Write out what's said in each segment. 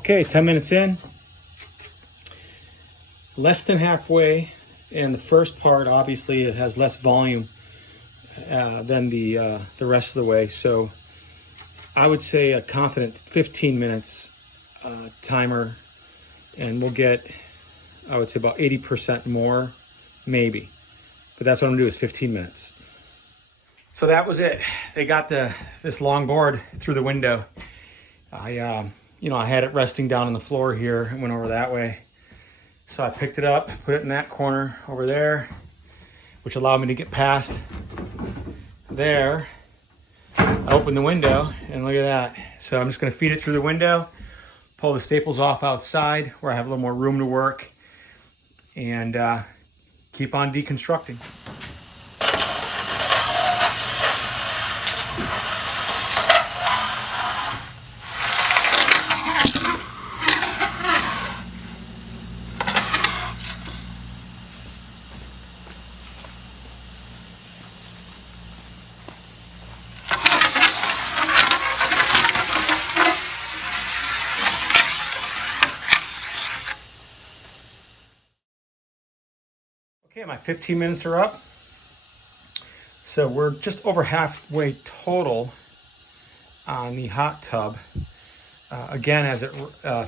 Okay, 10 minutes in, less than halfway, and the first part, obviously, it has less volume than the rest of the way. So I would say a confident 15 minutes timer, and we'll get, I would say, about 80% more, maybe. But that's what I'm gonna do, is 15 minutes. So that was it. They got this long board through the window. I had it resting down on the floor here and went over that way. So I picked it up, put it in that corner over there, which allowed me to get past there. I opened the window and look at that. So I'm just gonna feed it through the window, pull the staples off outside where I have a little more room to work, and keep on deconstructing. Okay, my 15 minutes are up. So we're just over halfway total on the hot tub. Again, as it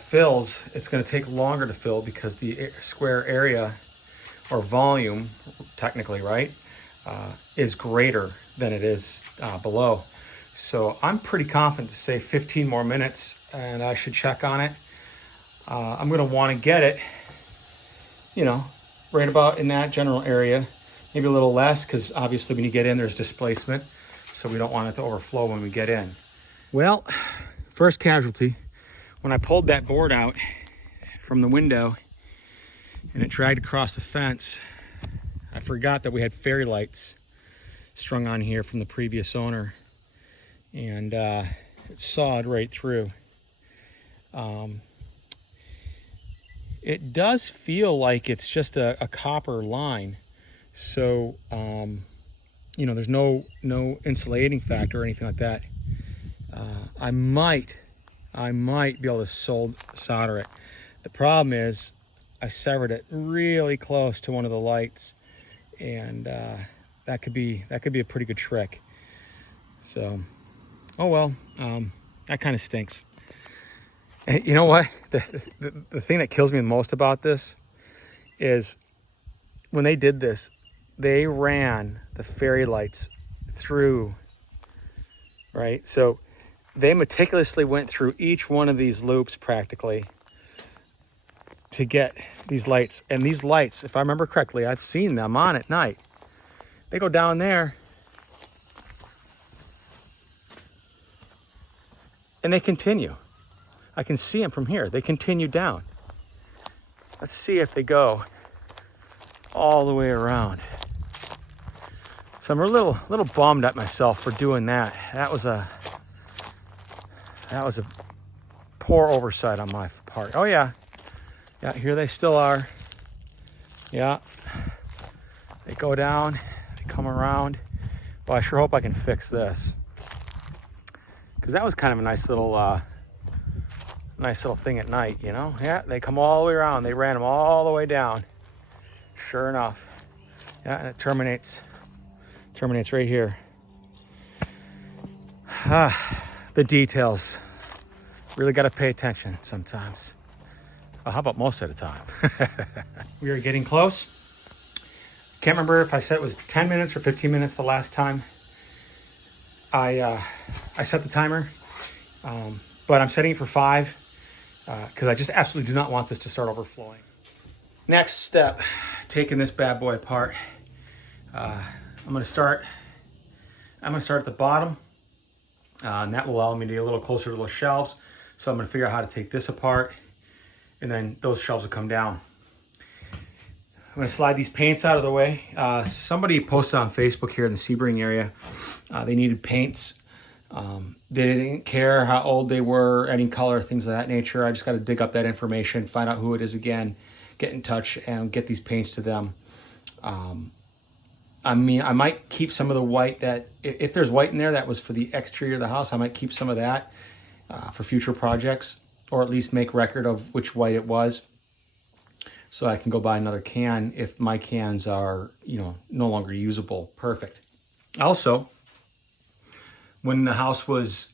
fills, it's going to take longer to fill because the square area or volume, technically, right, is greater than it is below. So I'm pretty confident to say 15 more minutes and I should check on it. I'm going to want to get it, right about in that general area, maybe a little less, because obviously when you get in there's displacement, so we don't want it to overflow when we get in. Well, first casualty, when I pulled that board out from the window and it dragged across the fence, I forgot that we had fairy lights strung on here from the previous owner, and it sawed right through. It does feel like it's just a copper line. So, there's no insulating factor or anything like that. I might be able to solder it. The problem is I severed it really close to one of the lights, and that could be a pretty good trick. So, oh well, that kind of stinks. And you know what? The thing that kills me the most about this is when they did this, they ran the fairy lights through, right? So they meticulously went through each one of these loops practically to get these lights. And these lights, if I remember correctly, I've seen them on at night. They go down there and they continue. I can see them from here. They continue down. Let's see if they go all the way around. So I'm a little bummed at myself for doing that. That was a poor oversight on my part. Oh yeah, here they still are. Yeah, they go down, they come around. Well, I sure hope I can fix this, because that was kind of a nice little thing at night, Yeah, they come all the way around. They ran them all the way down. Sure enough. Yeah, and it terminates right here. The details. Really got to pay attention sometimes. Well, how about most of the time? We are getting close. Can't remember if I said it was 10 minutes or 15 minutes the last time I set the timer, but I'm setting it for 5. Because I just absolutely do not want this to start overflowing. Next step, taking this bad boy apart. I'm gonna start at the bottom, and that will allow me to get a little closer to those shelves. So I'm gonna figure out how to take this apart, and then those shelves will come down. I'm gonna slide these paints out of the way. Somebody posted on Facebook here in the Sebring area, they needed paints. They didn't care how old they were, any color, things of that nature. I just got to dig up that information, find out who it is again, get in touch, and get these paints to them. I might keep some of the white that, if there's white in there that was for the exterior of the house, I might keep some of that for future projects. or at least make record of which white it was, so I can go buy another can if my cans are, you know, no longer usable. Perfect. Also, when the house was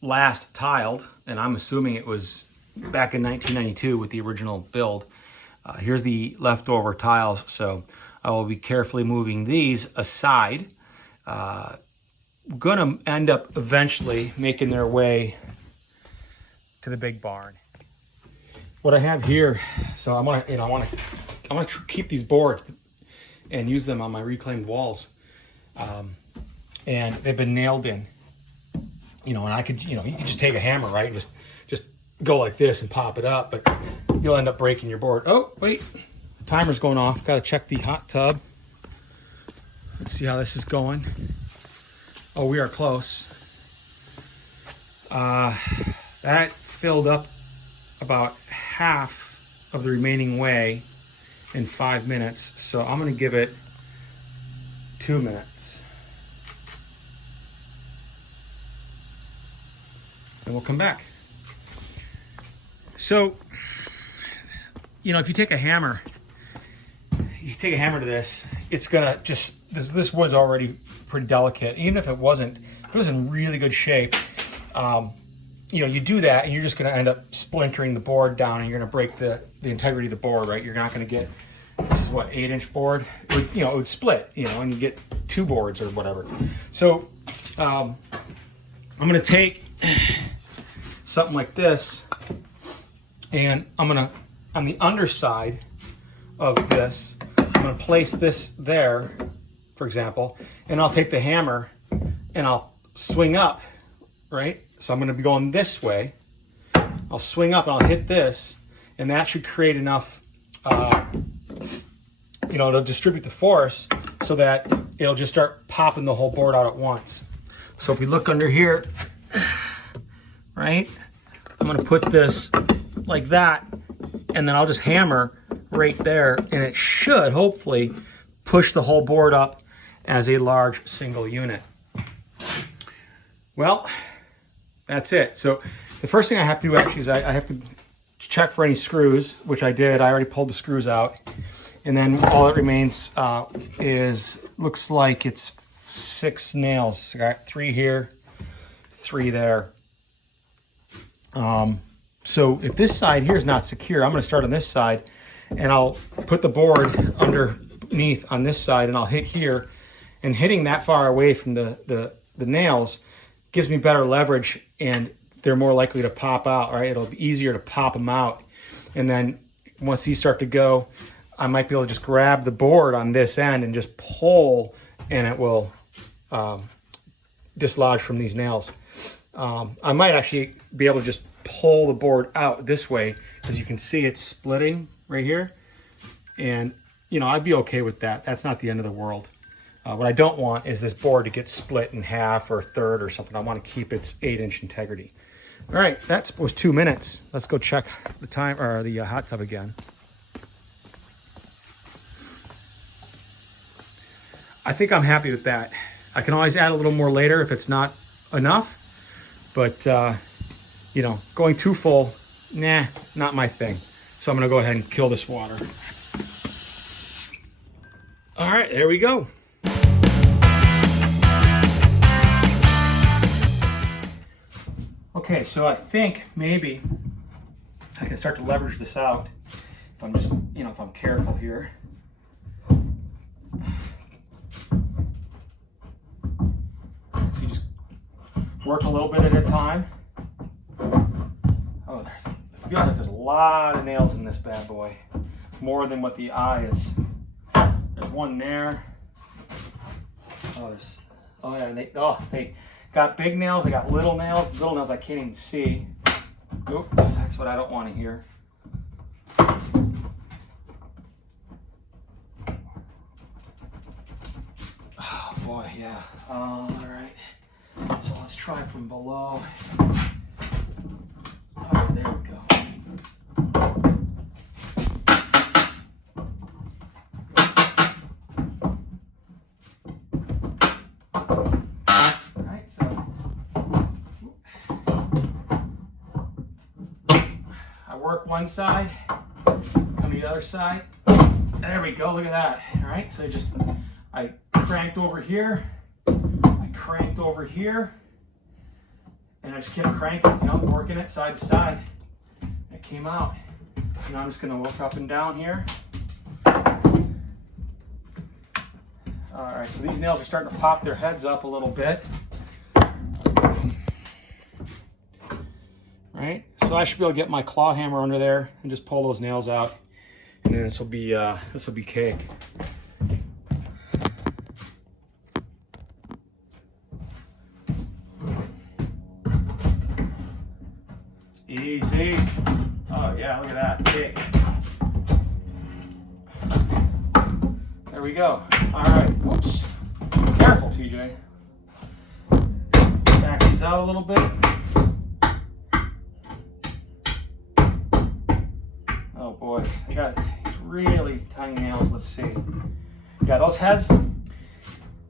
last tiled, and I'm assuming it was back in 1992 with the original build, here's the leftover tiles. So I will be carefully moving these aside. Gonna end up eventually making their way to the big barn. What I have here, so I want to keep these boards and use them on my reclaimed walls, and they've been nailed in. You know, and I could, you know, you could just take a hammer, right, and just go like this and pop it up, but you'll end up breaking your board. Oh, wait, timer's going off. Got to check the hot tub. Let's see how this is going. Oh, we are close. That filled up about half of the remaining way in 5 minutes, so I'm going to give it 2 minutes. And we'll come back. So, you know, if you take a hammer, to this, it's gonna just, this wood's already pretty delicate. Even if it wasn't in really good shape, you know, you do that and you're just gonna end up splintering the board down, and you're gonna break the integrity of the board, right? You're not gonna get, this is what, 8-inch board? It would, you know, it would split, you know, and you get 2 boards or whatever. So, I'm gonna take something like this, and I'm gonna, on the underside of this, I'm gonna place this there, for example, and I'll take the hammer and I'll swing up, right? So I'm gonna be going this way. I'll swing up and I'll hit this, and that should create enough, you know, to distribute the force so that it'll just start popping the whole board out at once. So if we look under here, right, I'm gonna put this like that, and then I'll just hammer right there, and it should hopefully push the whole board up as a large single unit. Well, that's it. So the first thing I have to do actually is I have to check for any screws, which I did. I already pulled the screws out, and then all that remains looks like it's 6 nails. I got 3 here, 3 there. So if this side here is not secure, I'm going to start on this side, and I'll put the board underneath on this side, and I'll hit here. And hitting that far away from the nails gives me better leverage, and they're more likely to pop out, right? It'll be easier to pop them out. And then once these start to go, I might be able to just grab the board on this end and just pull, and it will dislodge from these nails. I might actually be able to just pull the board out this way, because you can see it's splitting right here. And, you know, I'd be okay with that. That's not the end of the world. What I don't want is this board to get split in half or a third or something. I want to keep its 8-inch integrity. All right, that was 2 minutes. Let's go check the time, or the hot tub again. I think I'm happy with that. I can always add a little more later if it's not enough, but you know, going too full, nah, not my thing. So I'm gonna go ahead and kill this water. All right, there we go. Okay, so I think maybe I can start to leverage this out if I'm just, you know, if I'm careful here. So you just work a little bit at a time. Oh, it feels like there's a lot of nails in this bad boy, more than what the eye is. There's one there. Oh, they got big nails, they got little nails I can't even see. Oop, that's what I don't want to hear. Oh boy, yeah. All right. So let's try from below. Oh, there we go. work one side, come to the other side. There we go, look at that. All right, so I cranked over here, I cranked over here, and I just kept cranking, you know, working it side to side. It came out. So now I'm just gonna work up and down here. All right, so these nails are starting to pop their heads up a little bit. Right, so I should be able to get my claw hammer under there and just pull those nails out, and then this will be cake. Easy. Oh yeah, look at that, cake. There we go. All right, whoops. Careful, TJ. Back these out a little bit. Oh boy, I got these really tiny nails. Let's see. Yeah, those heads,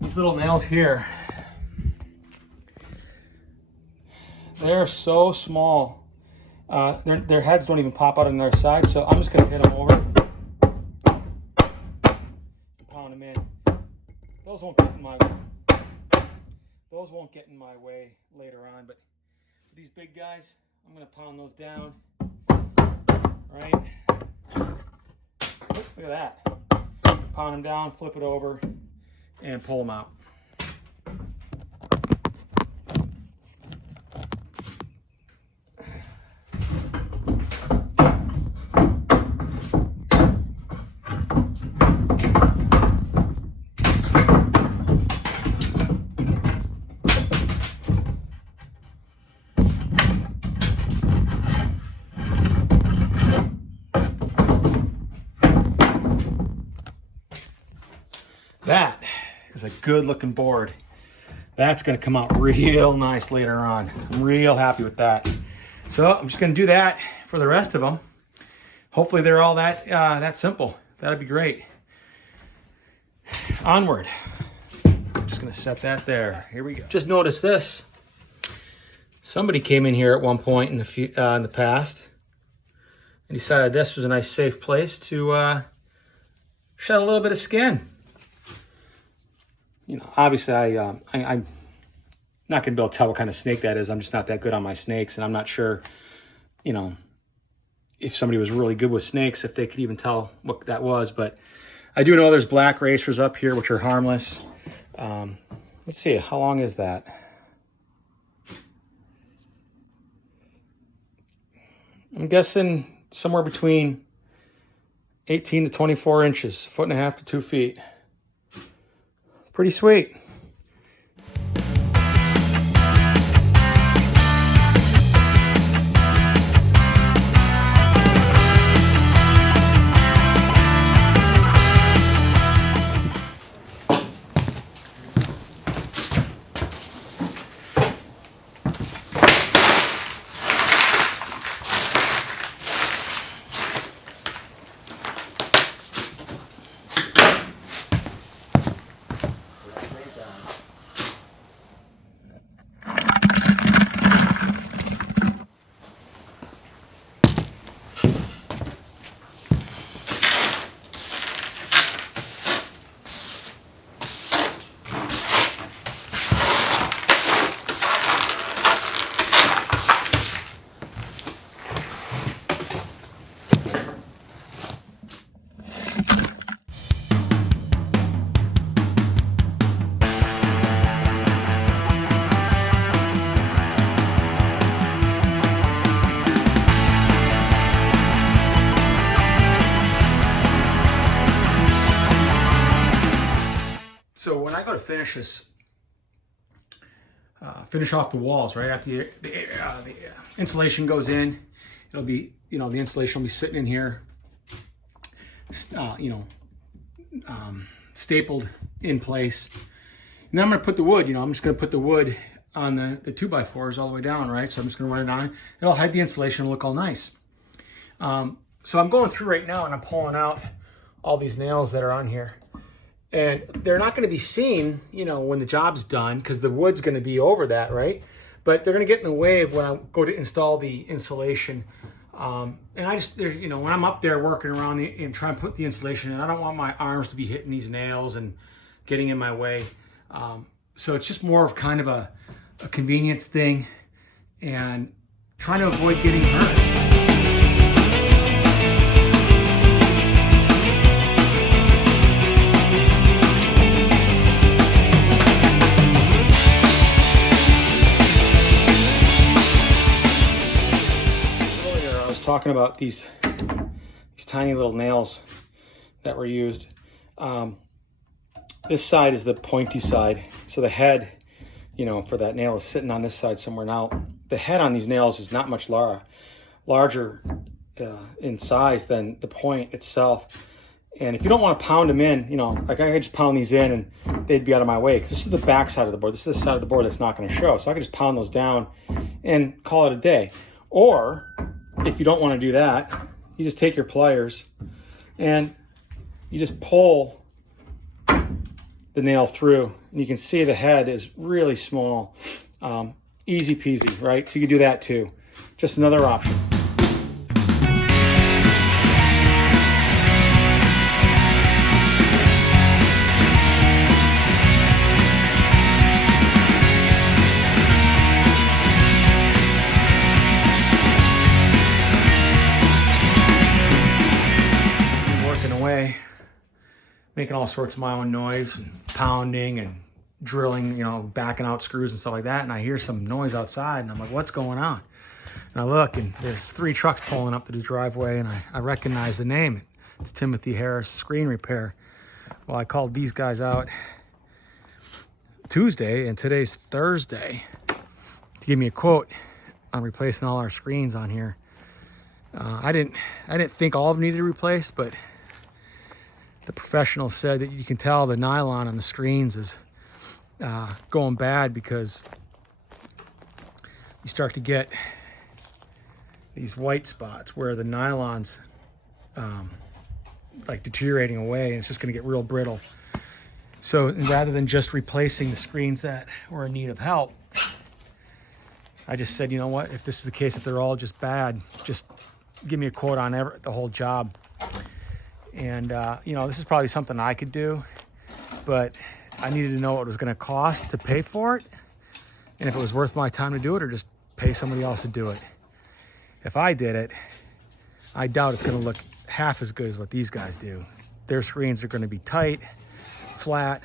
these little nails here, they're so small. Their heads don't even pop out on their side, so I'm just gonna hit them over. Pound them in. Those won't get in my way. Those won't get in my way later on, but these big guys, I'm gonna pound those down. Right? Look at that. Pound them down, flip it over, and pull them out. That is a good looking board. That's going to come out real nice later on. I'm real happy with that. So I'm just going to do that for the rest of them. Hopefully they're all that simple. That'd be great. Onward. I'm just going to set that there. Here we go. Just notice this. Somebody came in here at one point in the past and decided this was a nice safe place to shed a little bit of skin. You know, obviously I'm not gonna be able to tell what kind of snake that is. I'm just not that good on my snakes, and I'm not sure, you know, if somebody was really good with snakes, if they could even tell what that was. But I do know there's black racers up here, which are harmless. Let's see, how long is that? I'm guessing somewhere between 18 to 24 inches, 1.5 to 2 feet. Pretty sweet. So when I go to finish this, finish off the walls, right after the insulation goes in, it'll be, you know, the insulation will be sitting in here, stapled in place. And then I'm going to put the wood, I'm just going to put the wood on the 2x4s all the way down, right? So I'm just going to run it on. It'll hide the insulation and look all nice. So I'm going through right now and I'm pulling out all these nails that are on here. And they're not going to be seen, when the job's done, because the wood's going to be over that, right? But they're going to get in the way of when I go to install the insulation And I just, you know, when I'm up there working around and trying to put the insulation in, I don't want my arms to be hitting these nails and getting in my way. So it's just more of kind of a convenience thing and trying to avoid getting hurt. Talking about these tiny little nails that were used. This side is the pointy side, so the head, you know, for that nail is sitting on this side somewhere. Now the head on these nails is not much larger in size than the point itself, and if you don't want to pound them in, you know, like I could just pound these in and they'd be out of my way, because this is the back side of the board. This is the side of the board that's not going to show, so I could just pound those down and call it a day. Or if you don't want to do that, you just take your pliers and you just pull the nail through, and you can see the head is really small. Easy peasy, right? So you can do that too. Just another option. Making all sorts of my own noise, and pounding and drilling, you know, backing out screws and stuff like that. And I hear some noise outside and I'm like, what's going on? And I look and there's 3 trucks pulling up to the driveway, and I recognize the name. It's Timothy Harris Screen Repair. Well, I called these guys out Tuesday and today's Thursday to give me a quote on replacing all our screens on here. I didn't think all of them needed replaced, but the professional said that you can tell the nylon on the screens is going bad, because you start to get these white spots where the nylon's like deteriorating away, and it's just going to get real brittle. So rather than just replacing the screens that were in need of help, I just said, you know what, if this is the case, if they're all just bad, just give me a quote on the whole job. And, you know, this is probably something I could do, but I needed to know what it was going to cost to pay for it, and if it was worth my time to do it, or just pay somebody else to do it. If I did it, I doubt it's going to look half as good as what these guys do. Their screens are going to be tight, flat.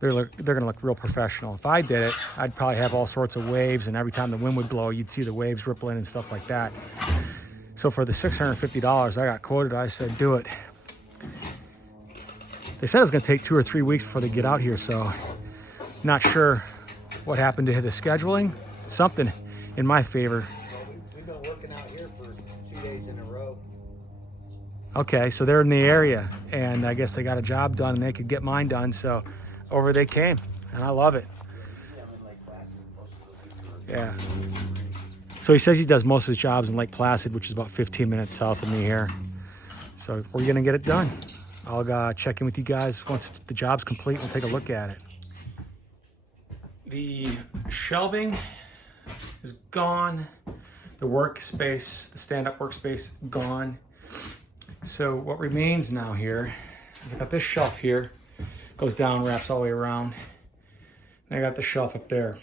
They're going to look real professional. If I did it, I'd probably have all sorts of waves, and every time the wind would blow, you'd see the waves rippling and stuff like that. So for the $650 I got quoted, I said, do it. They said it was going to take 2 or 3 weeks before they get out here, so not sure what happened to the scheduling. Something in my favor. We've been working out here for 2 days in a row. Okay, so they're in the area, and I guess they got a job done and they could get mine done, so over they came, and I love it. Yeah. So he says he does most of his jobs in Lake Placid, which is about 15 minutes south of me here. So we're gonna get it done. I'll check in with you guys once the job's complete. We'll take a look at it. The shelving is gone. The workspace, the stand-up workspace, gone. So what remains now here is I got this shelf here, goes down, wraps all the way around. And I got the shelf up there.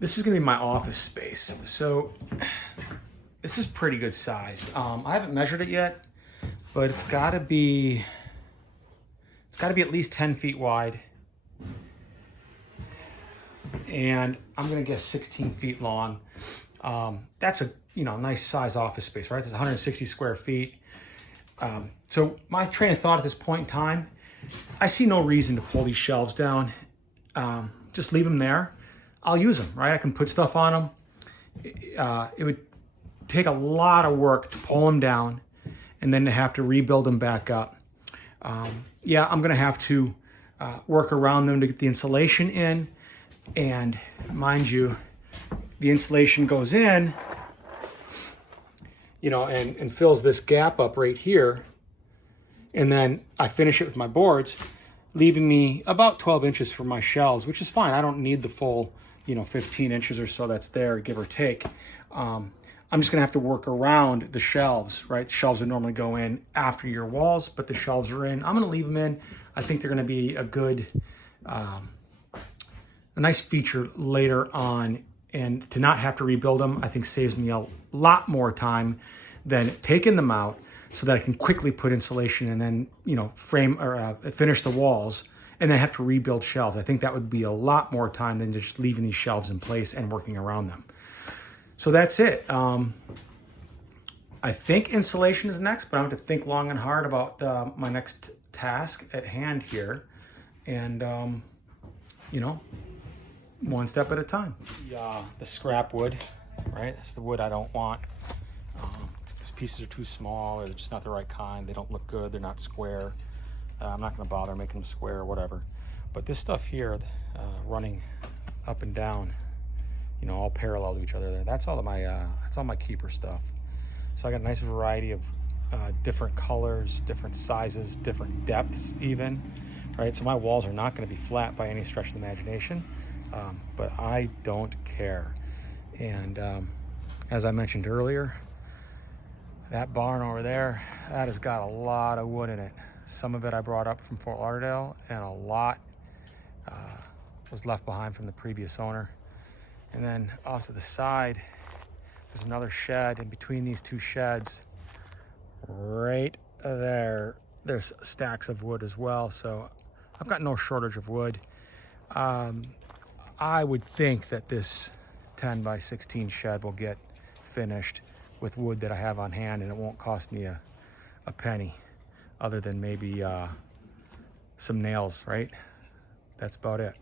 This is gonna be my office space. So this is pretty good size. I haven't measured it yet, but it's gotta be at least 10 feet wide. And I'm gonna guess 16 feet long. That's a nice size office space, right? There's 160 square feet. So my train of thought at this point in time, I see no reason to pull these shelves down. Just leave them there. I'll use them, right? I can put stuff on them. It would take a lot of work to pull them down and then to have to rebuild them back up. Yeah, I'm gonna have to work around them to get the insulation in. And mind you, the insulation goes in, and fills this gap up right here. And then I finish it with my boards, leaving me about 12 inches for my shelves, which is fine. I don't need the full, 15 inches or so that's there, give or take. I'm just gonna have to work around the shelves, right? The shelves would normally go in after your walls, but the shelves are in. I'm gonna leave them in. I think they're gonna be a good, a nice feature later on. And to not have to rebuild them, I think saves me a lot more time than taking them out so that I can quickly put insulation and then, you know, frame or finish the walls and then have to rebuild shelves. I think that would be a lot more time than just leaving these shelves in place and working around them. So that's it. I think insulation is next, but I'm going to think long and hard about my next task at hand here. And, you know, one step at a time. The scrap wood, right? That's the wood I don't want. These pieces are too small, or they're just not the right kind. They don't look good. They're not square. I'm not going to bother making them square or whatever. But this stuff here, running up and down, you know, all parallel to each other there. That's all my keeper stuff. So I got a nice variety of different colors, different sizes, different depths even, right? So my walls are not going to be flat by any stretch of the imagination, but I don't care. And as I mentioned earlier, that barn over there, that has got a lot of wood in it. Some of it I brought up from Fort Lauderdale, and a lot was left behind from the previous owner. And then off to the side, there's another shed. In between these two sheds, right there, there's stacks of wood as well. So I've got no shortage of wood. I would think that this 10 by 16 shed will get finished with wood that I have on hand, and it won't cost me a penny other than maybe some nails, right? That's about it.